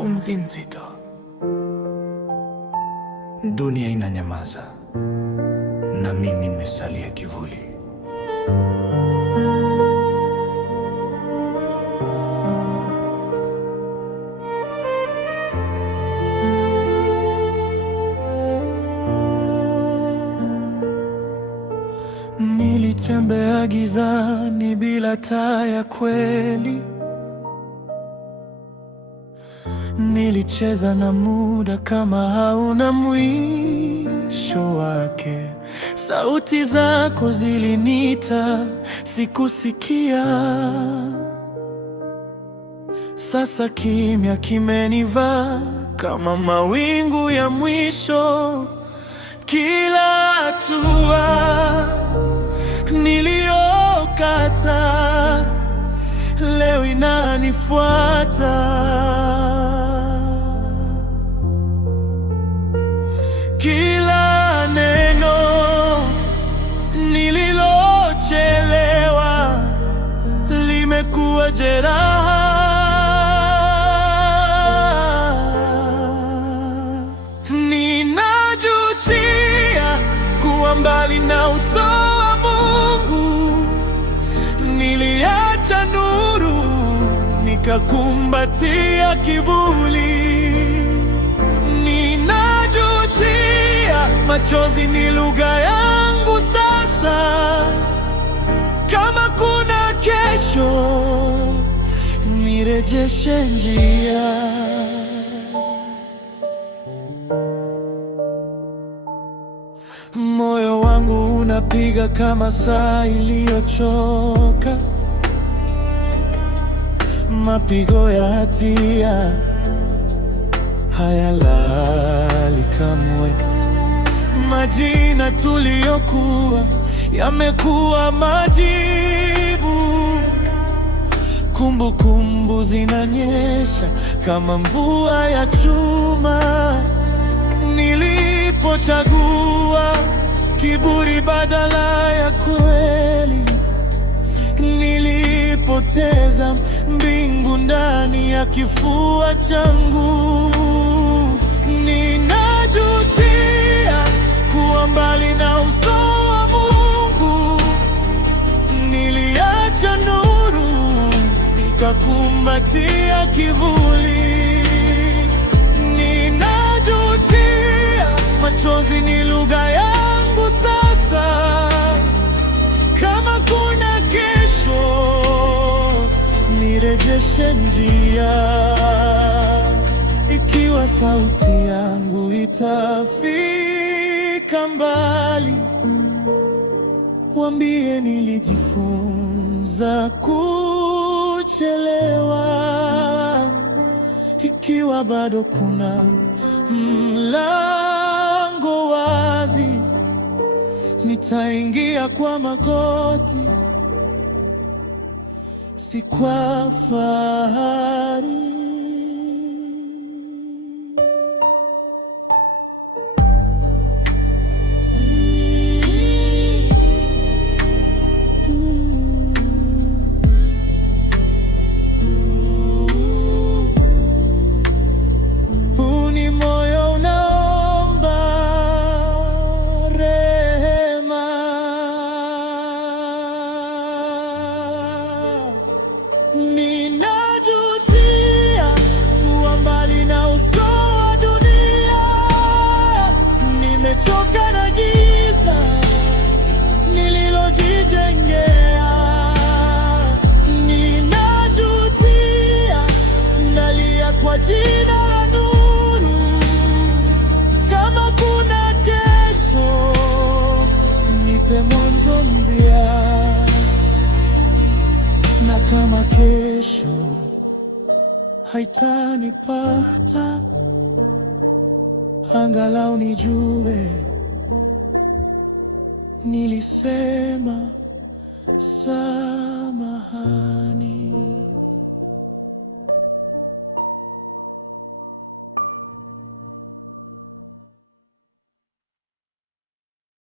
Pumzi nzito, dunia inanyamaza na mimi nimesalia kivuli. Nilitembea gizani bila taa ya kweli. Nilicheza na muda kama hauna mwisho wake. Sauti zako zilinita, sikusikia. Sasa kimya kimenivaa kama mawingu ya mwisho. Kila hatua niliyokata leo inanifuata. Kila neno nililochelewa limekuwa jeraha. Ninajutia kuwa mbali na uso wa Mungu. Niliacha nuru nikakumbatia kivuli. Machozi ni lugha yangu sasa. Kama kuna kesho, nirejeshe njia. Moyo wangu unapiga kama saa iliyochoka, mapigo ya hatia hayalali kamwe. Majina tuliyokuwa yamekuwa majivu. Kumbukumbu zinanyesha kama mvua ya chuma. Nilipochagua kiburi badala ya kweli, nilipoteza mbingu ndani ya kifua changu. Ninajutia kuwa mbali na uso wa Mungu. Niliacha nuru nikakumbatia kivuli. Ninajutia, machozi ni lugha yangu sasa. Kama kuna kesho, nirejeshe njia. Ikiwa sauti yangu itafika mbali, waambie nilijifunza kuchelewa. Ikiwa bado kuna mlango wazi, nitaingia kwa magoti, si kwa fahari. Ninajutia kuwa mbali na uso wa dunia. Nimechoka na giza nililojijengea. Ninajutia, nalia kwa jina la nuru. Kama kuna kesho, nipe mwanzo mpya. Na kama kesho haitanipata, angalau nijue nilisema samahani.